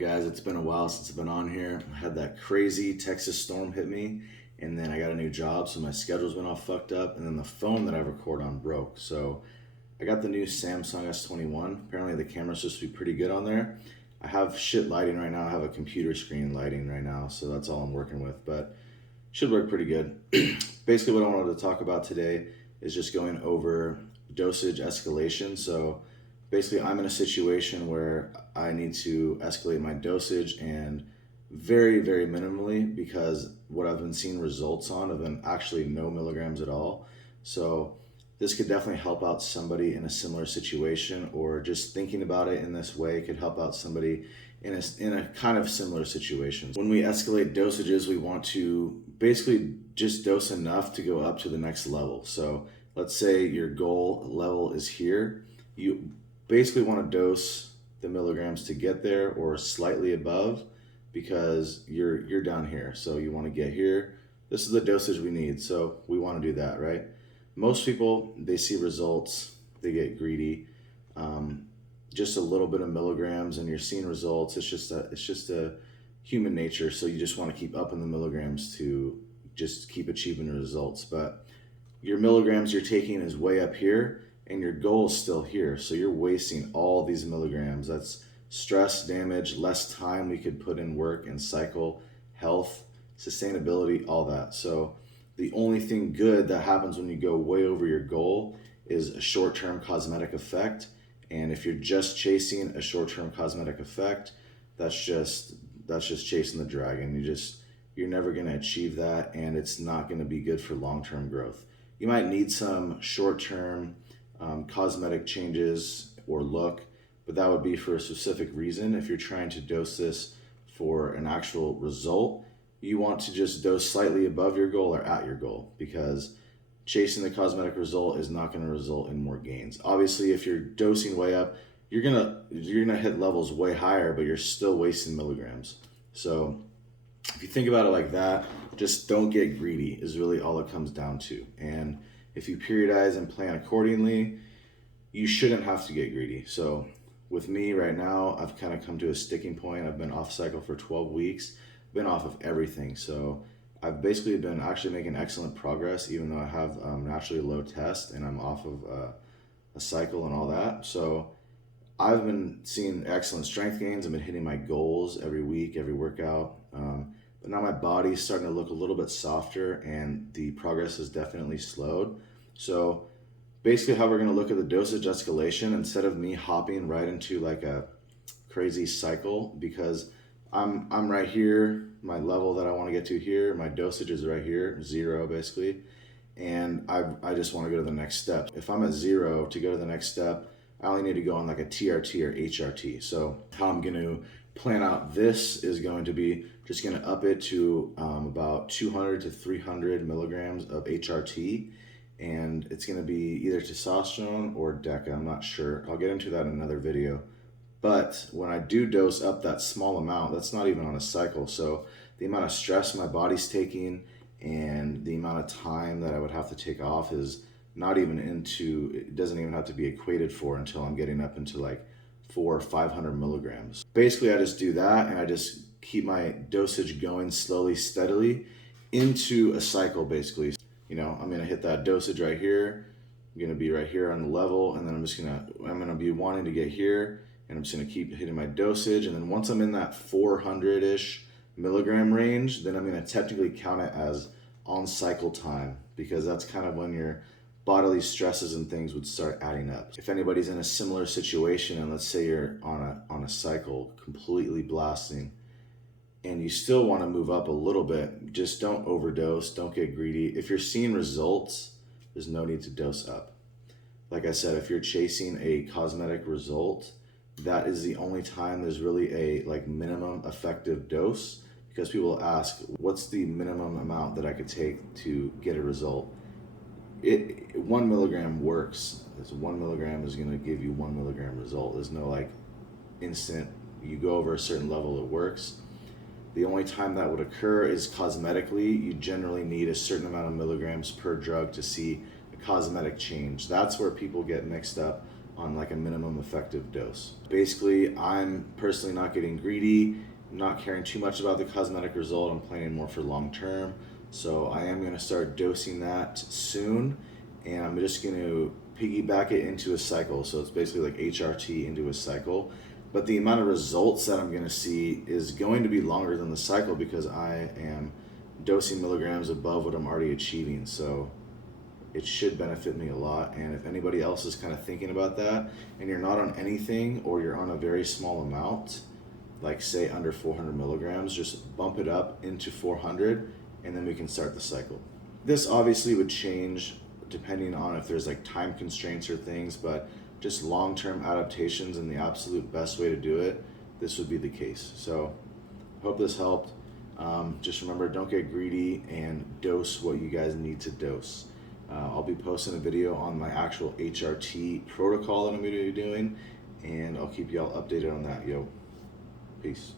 Guys? It's been a while since I've been on here. I had that crazy Texas storm hit me, and then I got a new job, so my schedule's been all fucked up, and then the phone that I record on broke. So I got the new Samsung S21. Apparently the camera's supposed to be pretty good on there. I have shit lighting right now. I have a computer screen lighting right now, so that's all I'm working with, but should work pretty good. Basically what I wanted to talk about today is just going over dosage escalation. So basically I'm in a situation where I need to escalate my dosage, and very, very minimally, because what I've been seeing results on have been actually no milligrams at all. So this could definitely help out somebody in a similar situation, or just thinking about it in this way could help out somebody in a kind of similar situation. When we escalate dosages, we want to basically just dose enough to go up to the next level. So let's say your goal level is here. You basically want to dose the milligrams to get there or slightly above, because you're down here. So you want to get here. This is the dosage we need. So we want to do that, right? Most people, they see results, they get greedy. Just a little bit of milligrams and you're seeing results. It's just a human nature. So you just want to keep up in the milligrams to just keep achieving the results. But your milligrams you're taking is way up here, and your goal is still here. So you're wasting all these milligrams. That's stress, damage, less time we could put in work and cycle, health, sustainability, all that. So the only thing good that happens when you go way over your goal is a short-term cosmetic effect. And if you're just chasing a short-term cosmetic effect, that's just chasing the dragon. You're never going to achieve that, and it's not going to be good for long-term growth. You might need some short-term cosmetic changes or look, but that would be for a specific reason. If you're trying to dose this for an actual result, you want to just dose slightly above your goal or at your goal, because chasing the cosmetic result is not going to result in more gains. Obviously, if you're dosing way up, you're gonna hit levels way higher, but you're still wasting milligrams. So if you think about it like that, just don't get greedy is really all it comes down to. And if you periodize and plan accordingly, you shouldn't have to get greedy. So with me right now, I've kind of come to a sticking point. I've been off cycle for 12 weeks, been off of everything. So I've basically been actually making excellent progress, even though I have naturally low test and I'm off of a cycle and all that. So I've been seeing excellent strength gains. I've been hitting my goals every week, every workout. But now my body's starting to look a little bit softer, and the progress has definitely slowed. So basically how we're going to look at the dosage escalation, instead of me hopping right into like a crazy cycle, because I'm right here, my level that I want to get to here, my dosage is right here, 0 basically, and I just want to go to the next step. If I'm at 0, to go to the next step, I only need to go on like a TRT or HRT. So how I'm going to plan out this is going to be just going to up it to about 200 to 300 milligrams of HRT, and it's going to be either testosterone or DECA, I'm not sure. I'll get into that in another video. But when I do dose up that small amount, that's not even on a cycle. So the amount of stress my body's taking and the amount of time that I would have to take off is not even it doesn't even have to be equated for until I'm getting up into like 400 or 500 milligrams. Basically, I just do that, and I just keep my dosage going slowly, steadily into a cycle, basically. You know, I'm gonna hit that dosage right here. I'm gonna be right here on the level, and then I'm gonna be wanting to get here, and I'm just gonna keep hitting my dosage. And then once I'm in that 400-ish milligram range, then I'm gonna technically count it as on cycle time, because that's kind of when your bodily stresses and things would start adding up. If anybody's in a similar situation, and let's say you're on a cycle completely blasting, and you still want to move up a little bit, just don't overdose, don't get greedy. If you're seeing results, there's no need to dose up. Like I said, if you're chasing a cosmetic result, that is the only time there's really a like minimum effective dose, because people ask, what's the minimum amount that I could take to get a result? 1 milligram works. 1 milligram is going to give you 1 milligram result. There's no like instant, you go over a certain level, it works. The only time that would occur is cosmetically. You generally need a certain amount of milligrams per drug to see a cosmetic change. That's where people get mixed up on like a minimum effective dose. Basically, I'm personally not getting greedy, not caring too much about the cosmetic result. I'm planning more for long term. So I am going to start dosing that soon, and I'm just going to piggyback it into a cycle. So it's basically like HRT into a cycle. But the amount of results that I'm going to see is going to be longer than the cycle because I am dosing milligrams above what I'm already achieving. So it should benefit me a lot. And if anybody else is kind of thinking about that and you're not on anything, or you're on a very small amount, like say under 400 milligrams, just bump it up into 400 and then we can start the cycle. This obviously would change depending on if there's like time constraints or things, but just long-term adaptations and the absolute best way to do it, this would be the case. So hope this helped. Just remember, don't get greedy and dose what you guys need to dose. I'll be posting a video on my actual HRT protocol that I'm going to be doing, and I'll keep y'all updated on that. Yo, peace.